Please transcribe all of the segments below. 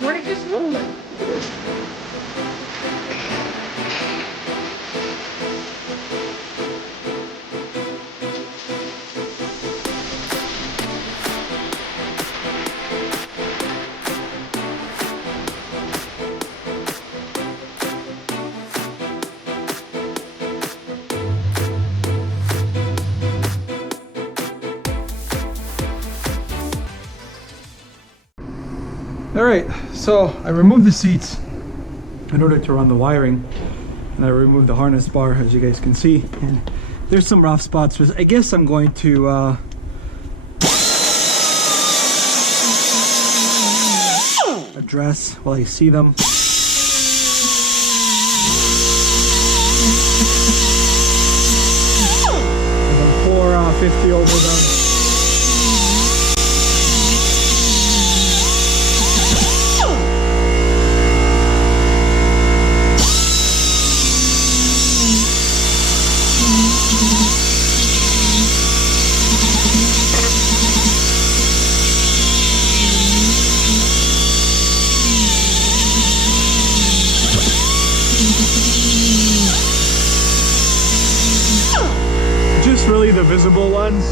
Where did this move? Alright, so I removed the seats in order to run the wiring, and I removed the harness bar, as you guys can see, and there's some rough spots, which I guess I'm going to address while I see them. And then pour 50 over them. Just really the visible ones.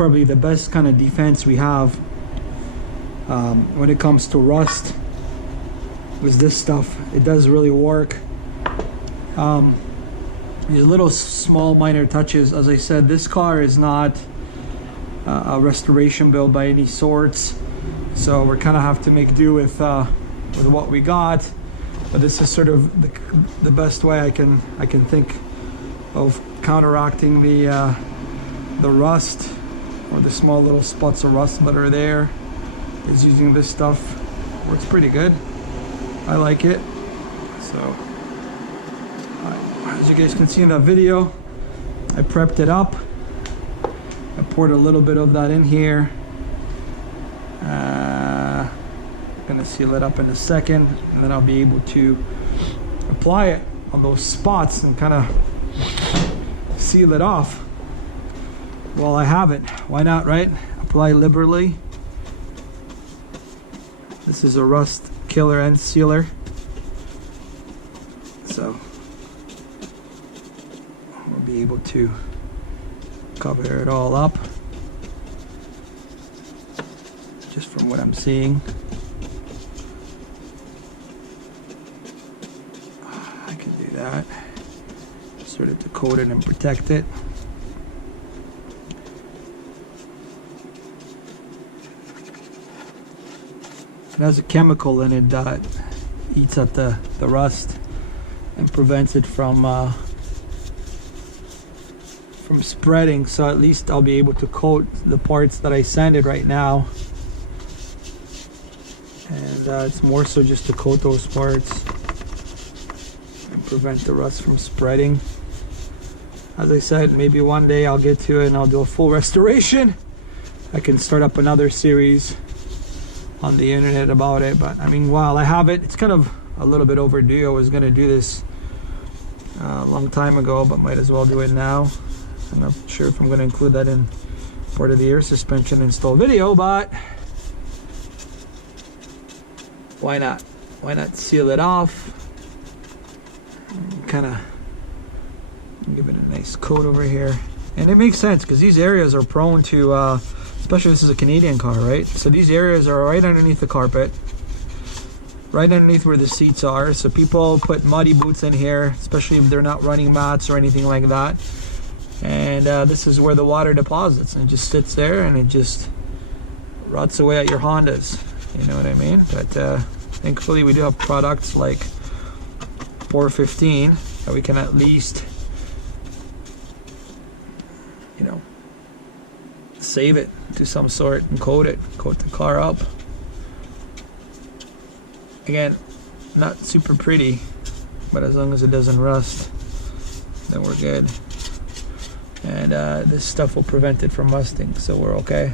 probably the best kind of defense we have when it comes to rust. Was this stuff. It does really work. These little small minor touches. As I said, this car is not a restoration build by any sorts, so we're kind of have to make do with what we got. But this is sort of the best way I can think of counteracting the rust, or the small little spots of rust that are there, is using this stuff. Works pretty good. I like it. So as you guys can see in that video, I prepped it up. I poured a little bit of that in here. I'm gonna seal it up in a second, and then I'll be able to apply it on those spots and kind of seal it off while I have it. Why not, right? Apply liberally. This is a rust killer and sealer, so we'll be able to cover it all up, just from what I'm seeing. I can do that, sort of to coat it and protect it. It has a chemical in it that eats at the rust and prevents it from spreading, so at least I'll be able to coat the parts that I sanded right now, and it's more so just to coat those parts and prevent the rust from spreading. As I said, maybe one day I'll get to it and I'll do a full restoration. I can start up another series on the internet about it, but I mean, while I have it, it's kind of a little bit overdue. I was going to do this a long time ago, but might as well do it now. I'm not sure if I'm going to include that in part of the air suspension install video, but why not? Why not seal it off? Kind of give it a nice coat over here. And it makes sense because these areas are prone to, especially this is a Canadian car, right? So these areas are right underneath the carpet, right underneath where the seats are. So people put muddy boots in here, especially if they're not running mats or anything like that. And this is where the water deposits, and it just sits there and it just rots away at your Hondas. You know what I mean? But thankfully we do have products like 415 that we can at least, you know, save it to some sort and coat the car up. Again, not super pretty, but as long as it doesn't rust, then we're good. And this stuff will prevent it from rusting, so we're okay.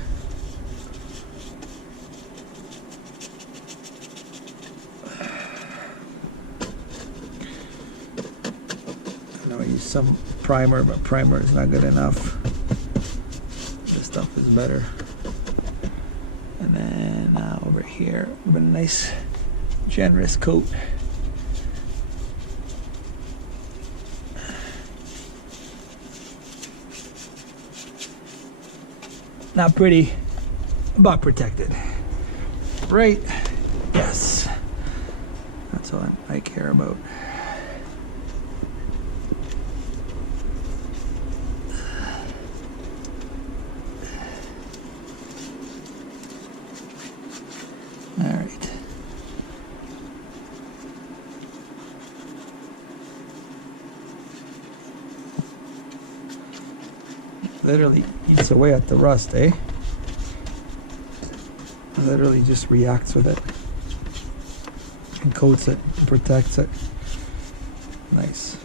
I know I use some primer, but primer is not good enough. This stuff is better. And then over here, we have a nice generous coat. Not pretty, but protected. Right? Yes. That's all I care about. All right. Literally eats away at the rust, eh? Literally just reacts with it and coats it and protects it. Nice.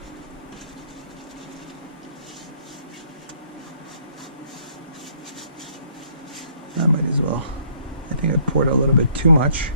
I might as well. I think I poured a little bit too much.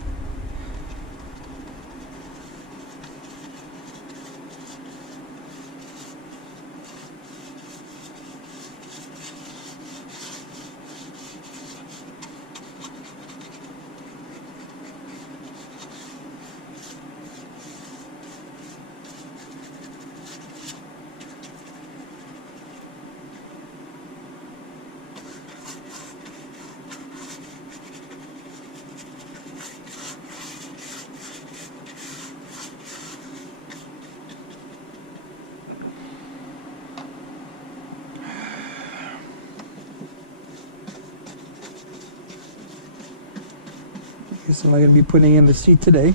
Guess I'm not going to be putting in the seat today.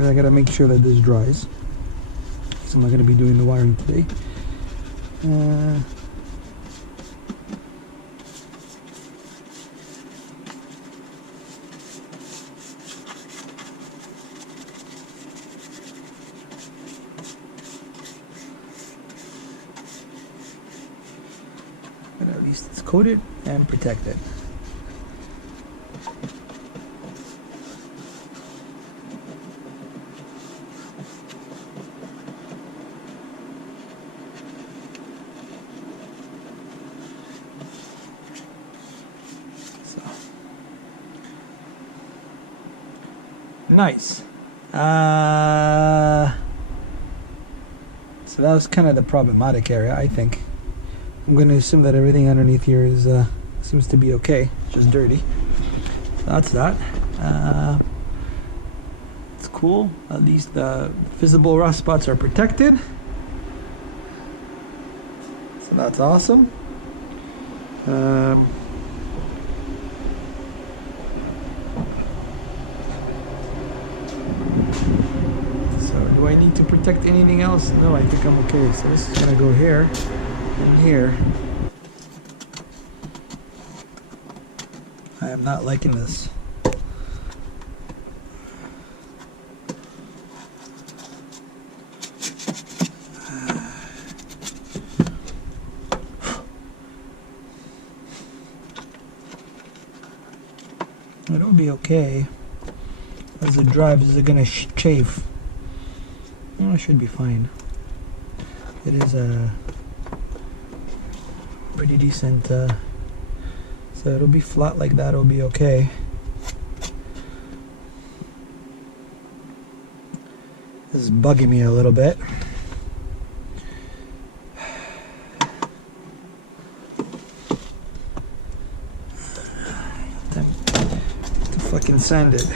I got to make sure that this dries. So I'm not going to be doing the wiring today. But at least it's coated and protected. Nice. So that was kind of the problematic area, I think. I'm going to assume that everything underneath here is seems to be okay, just dirty. So that's that. It's cool. At least the visible rust spots are protected. So that's awesome. Do I need to protect anything else? No, I think I'm okay. So this is gonna go here and here. I am not liking this. It'll be okay. As it drives, is it gonna chafe? Well, it should be fine. It is a pretty decent, so it'll be flat like that, it'll be okay. This is bugging me a little bit. Time to fucking sand it.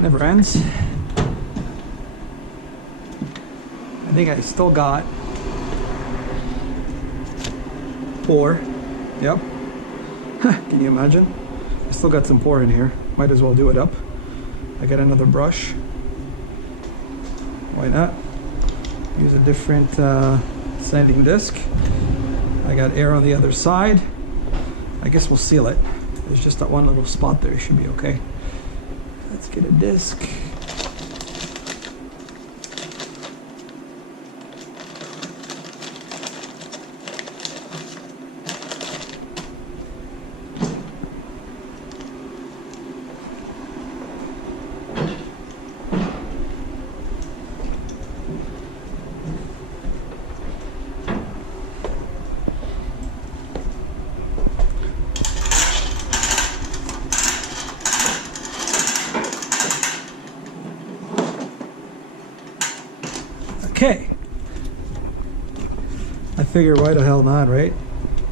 Never ends. I think I still got pour. Yep. Can you imagine? I still got some pour in here. Might as well do it up. I got another brush. Why not? Use a different sanding disc. I got air on the other side. I guess we'll seal it. There's just that one little spot there. It should be okay. Let's get a disc. Okay. I figure why the hell not, right?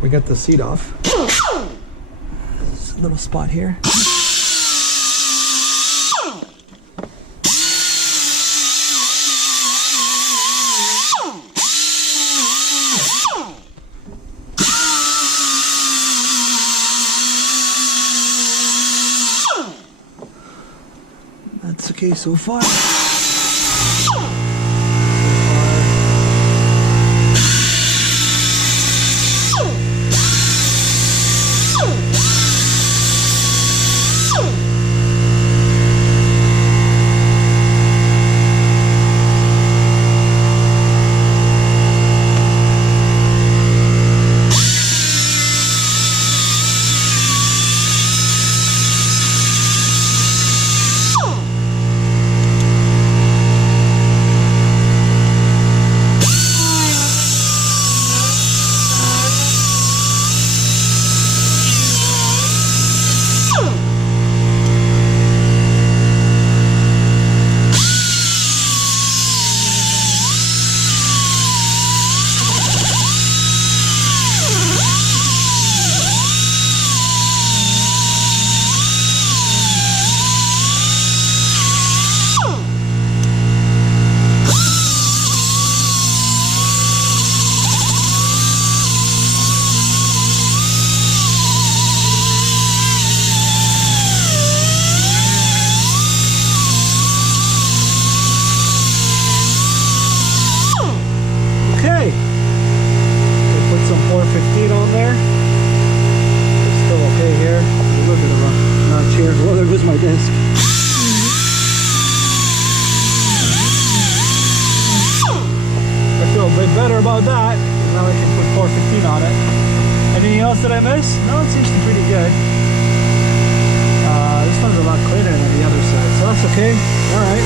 We got the seat off. There's a little spot here. That's okay so far. 415 on there. It's still okay here. There's a little bit of a notch here. Well, there goes my disc. I feel a bit better about that. Now I can put 415 on it. Anything else that I missed? No, it seems pretty good. This one's a lot cleaner than the other side, so that's okay. All right.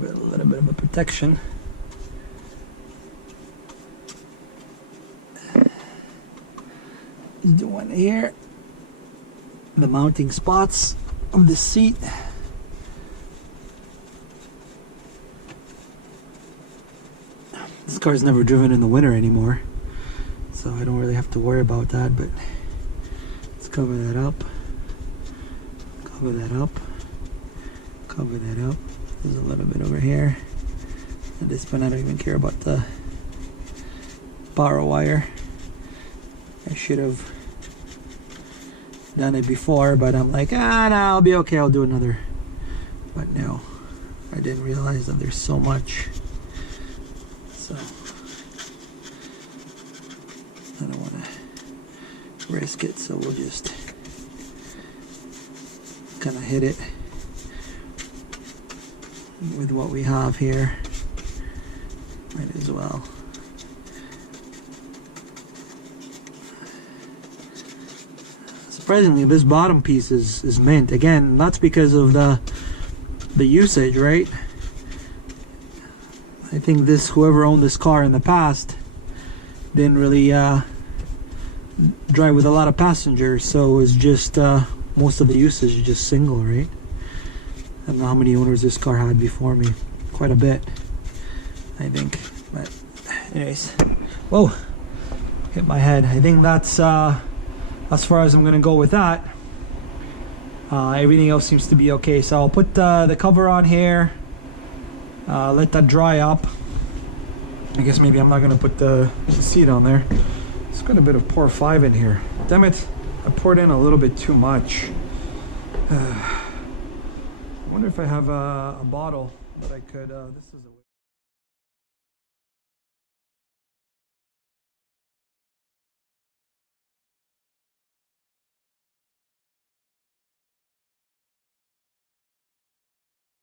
Got a little bit of a protection. The one here, the mounting spots of the seat. This car's never driven in the winter anymore, so I don't really have to worry about that, but let's cover that up, cover that up, cover that up. There's a little bit over here. At this point I don't even care about the power wire. I should have done it before, but I'm like, no, I'll be okay, I'll do another. But no, I didn't realize that there's so much. So I don't want to risk it, so we'll just kind of hit it with what we have here. Might as well. Surprisingly, this bottom piece is mint. Again, that's because of the usage, right? I think this, whoever owned this car in the past didn't really drive with a lot of passengers, so it was just most of the usage is just single, right? I don't know how many owners this car had before me. Quite a bit, I think. But anyways, whoa, hit my head. I think that's as far as I'm gonna go with that. Everything else seems to be okay, so I'll put the cover on here, let that dry up. I guess maybe I'm not gonna put the seat on there. It's got a bit of pour 5 in here. Damn it, I poured in a little bit too much. I wonder if I have a bottle that I could, this is a